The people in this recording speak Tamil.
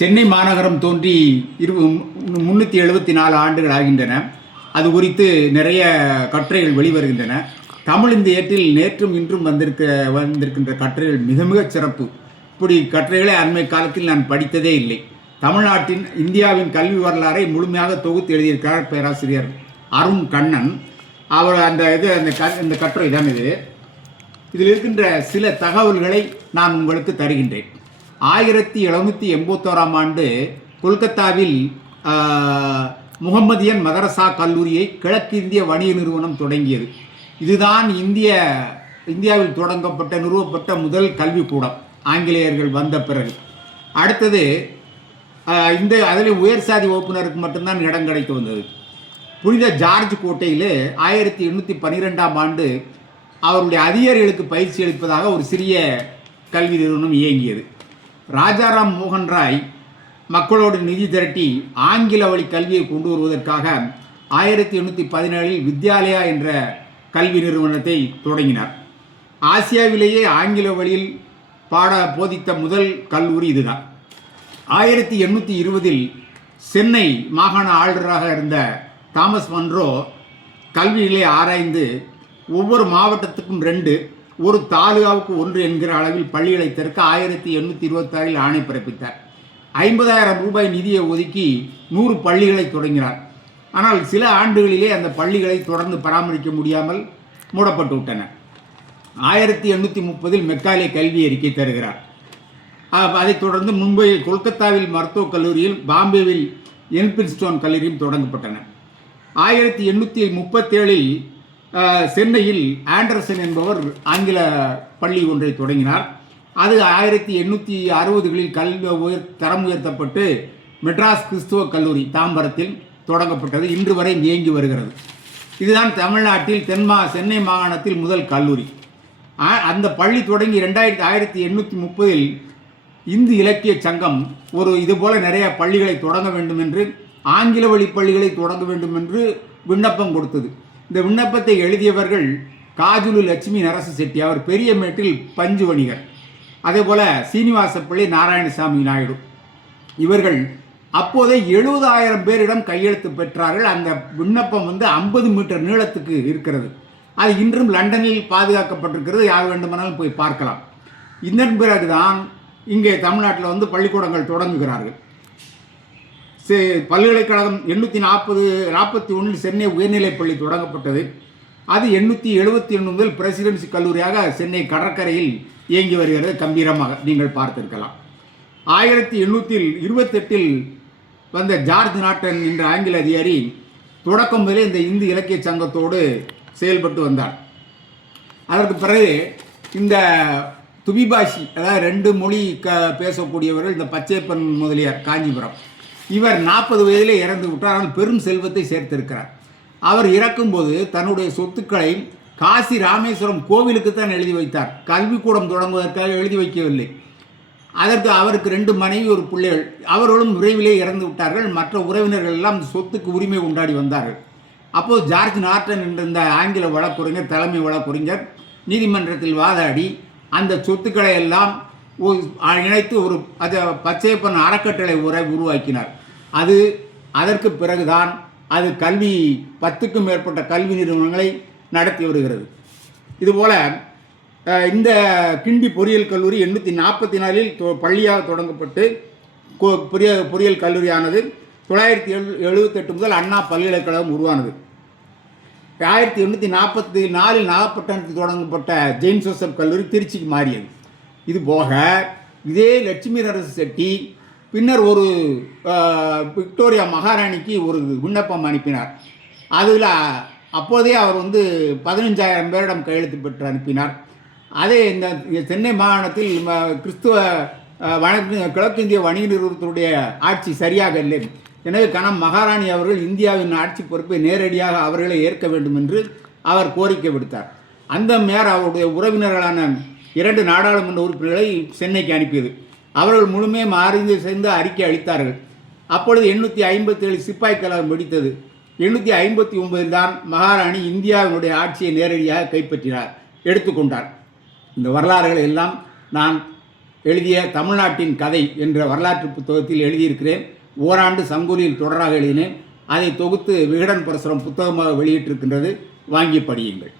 சென்னை மாநகரம் தோன்றி 374 ஆண்டுகள் ஆகின்றன. அது குறித்து நிறைய கட்டுரைகள் வெளிவருகின்றன. தமிழ் இந்த ஏட்டில் நேற்றும் இன்றும் வந்திருக்கின்ற கட்டுரைகள் மிக மிகச் சிறப்பு. இப்படி கட்டுரைகளை அண்மை காலத்தில் நான் படித்ததே இல்லை. தமிழ்நாட்டின் இந்தியாவின் கல்வி வரலாறை முழுமையாக தொகுத்து எழுதியிருக்கிறார் பேராசிரியர் அருண் கண்ணன். அவர் அந்த கட்டுரை தான் இதில் இருக்கின்ற சில தகவல்களை நான் உங்களுக்கு தருகின்றேன். 1781ஆம் ஆண்டு கொல்கத்தாவில் முகம்மதியன் மதரசா கல்லூரியை கிழக்கிந்திய வணிக நிறுவனம் தொடங்கியது. இதுதான் இந்தியாவில் நிறுவப்பட்ட முதல் கல்விக்கூடம் ஆங்கிலேயர்கள் வந்த பிறகு. அடுத்தது அதில் உயர் சாதி வகுப்பினருக்கு மட்டும்தான் இடம் கிடைத்து வந்தது. புனித ஜார்ஜ் கோட்டையில் 1812ஆம் ஆண்டு அவருடைய அதிகாரிகளுக்கு பயிற்சி அளிப்பதாக ஒரு சிறிய கல்வி நிறுவனம் இயங்கியது. ராஜாராம் மோகன் ராய் மக்களோடு நிதி திரட்டி ஆங்கில வழி கல்வியை கொண்டு வருவதற்காக 1817இல் வித்யாலயா என்ற கல்வி நிறுவனத்தை தொடங்கினார். ஆசியாவிலேயே ஆங்கில வழியில் போதித்த முதல் கல்லூரி இதுதான். 1820இல் சென்னை மாகாண ஆளுநராக இருந்த தாமஸ் மன்றோ கல்விகளை ஆராய்ந்து ஒவ்வொரு மாவட்டத்துக்கும் 2, ஒரு தாலுகாவுக்கு 1 என்கிற அளவில் பள்ளிகளை திறக்க 1826இல் ஆணை பிறப்பித்தார். 50,000 ரூபாய் நிதியை ஒதுக்கி 100 பள்ளிகளை தொடங்கினார். ஆனால் சில ஆண்டுகளிலே அந்த பள்ளிகளை தொடர்ந்து பராமரிக்க முடியாமல் மூடப்பட்டு விட்டன. 1830இல் மெக்காலே கல்வி அறிக்கை தருகிறார். அதைத் தொடர்ந்து மும்பையில் கொல்கத்தாவில் மருத்துவக் கல்லூரியில், பாம்பேவில் எல்பின்ஸ்டோன் கல்லூரியும் தொடங்கப்பட்டன. 1837இல் சென்னையில் ஆண்டர்சன் என்பவர் ஆங்கில பள்ளி ஒன்றை தொடங்கினார். அது 1860களில் கல்வி தரம் உயர்த்தப்பட்டு மெட்ராஸ் கிறிஸ்துவ கல்லூரி தாம்பரத்தில் தொடங்கப்பட்டது. இன்று வரை இயங்கி வருகிறது. இதுதான் தமிழ்நாட்டில் சென்னை மாகாணத்தில் முதல் கல்லூரி. அந்த பள்ளி தொடங்கி 1830இல் இந்து இலக்கிய சங்கம் இதுபோல நிறைய பள்ளிகளை தொடங்க வேண்டும் என்று, ஆங்கில வழி பள்ளிகளை தொடங்க வேண்டும் என்று விண்ணப்பம் கொடுத்தது. இந்த விண்ணப்பத்தை எழுதியவர்கள் காஜுலு லட்சுமி நரச செட்டி, அவர் பெரியமேட்டில் பஞ்சு வணிகர். அதே போல சீனிவாசப்பிள்ளை, நாராயணசாமி நாயுடு, இவர்கள் அப்போதே 70,000 பேரிடம் கையெழுத்து பெற்றார்கள். அந்த விண்ணப்பம் 50 மீட்டர் நீளத்துக்கு இருக்கிறது. அது இன்றும் லண்டனில் பாதுகாக்கப்பட்டிருக்கிறது. யார் வேண்டுமானாலும் போய் பார்க்கலாம். இதன் பிறகுதான் இங்கே தமிழ்நாட்டில் பள்ளிக்கூடங்கள் தொடங்குகிறார்கள். பல்கலைக்கழகம் 841 சென்னை உயர்நிலைப் பள்ளி தொடங்கப்பட்டது. அது 871 முதல் பிரசிடென்சி கல்லூரியாக சென்னை கடற்கரையில் இயங்கி வருகிறது. கம்பீரமாக நீங்கள் பார்த்திருக்கலாம். 1828இல் வந்த ஜார்ஜ் நாட்டன் என்ற ஆங்கில அதிகாரி தொடக்கம் முதலே இந்த இந்து இலக்கிய சங்கத்தோடு செயல்பட்டு வந்தார். அதற்கு பிறகு இந்த துபிபாஷி, அதாவது 2 மொழி பேசக்கூடியவர்கள், இந்த பச்சையப்பன் முதலியார் காஞ்சிபுரம், இவர் 40 வயதிலே இறந்து விட்டார். ஆனால் பெரும் செல்வத்தை சேர்த்திருக்கிறார். அவர் இறக்கும்போது தன்னுடைய சொத்துக்களை காசி ராமேஸ்வரம் கோவிலுக்கு தான் எழுதி வைத்தார். கல்விக்கூடம் தொடங்குவதற்காக எழுதி வைக்கவில்லை. அவருக்கு 2 மனைவி, 1 பிள்ளைகள். அவர்களும் விரைவிலே இறந்து விட்டார்கள். மற்ற உறவினர்கள் எல்லாம் சொத்துக்கு உரிமை கொண்டாடி வந்தார்கள். அப்போது ஜார்ஜ் நாட்டன் என்ற இந்த ஆங்கில வழக்குரைஞர், தலைமை வழக்குரைஞர், நீதிமன்றத்தில் வாதாடி அந்த சொத்துக்களை எல்லாம் இணைத்து பச்சையப்பன் அறக்கட்டளை உருவாக்கினார். அதற்கு பிறகுதான் அது 10க்கும் மேற்பட்ட கல்வி நிறுவனங்களை நடத்தி வருகிறது. இதுபோல இந்த கிண்டி பொறியியல் கல்லூரி 844இல் பள்ளியாக தொடங்கப்பட்டு பொறியியல் கல்லூரியானது 978 முதல் அண்ணா பல்கலைக்கழகம் உருவானது. 1844இல் நாகப்பட்டினத்தில் தொடங்கப்பட்ட ஜெயின் ஜோசப் கல்லூரி திருச்சிக்கு மாறியது. இது போக இதே லட்சுமி நரச செட்டி பின்னர் ஒரு விக்டோரியா மகாராணிக்கு ஒரு விண்ணப்பம் அனுப்பினார். அதில் அப்போதே அவர் 15,000 பேரிடம் கையெழுத்து பெற்று அனுப்பினார். அதே இந்த சென்னை மாகாணத்தில் கிறிஸ்துவ கிழக்கிந்திய வணிக நிறுவனத்துடைய ஆட்சி சரியாக இல்லை. எனவே மகாராணி அவர்கள் இந்தியாவின் ஆட்சி பொறுப்பை நேரடியாக அவர்களை ஏற்க வேண்டும் என்று அவர் கோரிக்கை விடுத்தார். அந்த மேயர் அவருடைய உறவினர்களான 2 நாடாளுமன்ற உறுப்பினர்களை சென்னைக்கு அனுப்பியது. அவர்கள் முழுமையாக அறிந்து சேர்ந்து அறிக்கை அளித்தார்கள். அப்பொழுது 857 சிப்பாய் கழகம் வெடித்தது. 859 தான் மகாராணி இந்தியாவினுடைய ஆட்சியை நேரடியாக எடுத்துக்கொண்டார். இந்த வரலாறுகளை எல்லாம் நான் எழுதிய தமிழ்நாட்டின் கதை என்ற வரலாற்று புத்தகத்தில் எழுதியிருக்கிறேன். ஓராண்டு சங்கொலியில் தொடராக எழுதினேன். அதை தொகுத்து விகடன் பிரசுரம் புத்தகமாக வெளியிட்டிருக்கின்றது. வாங்கி படியுங்கள்.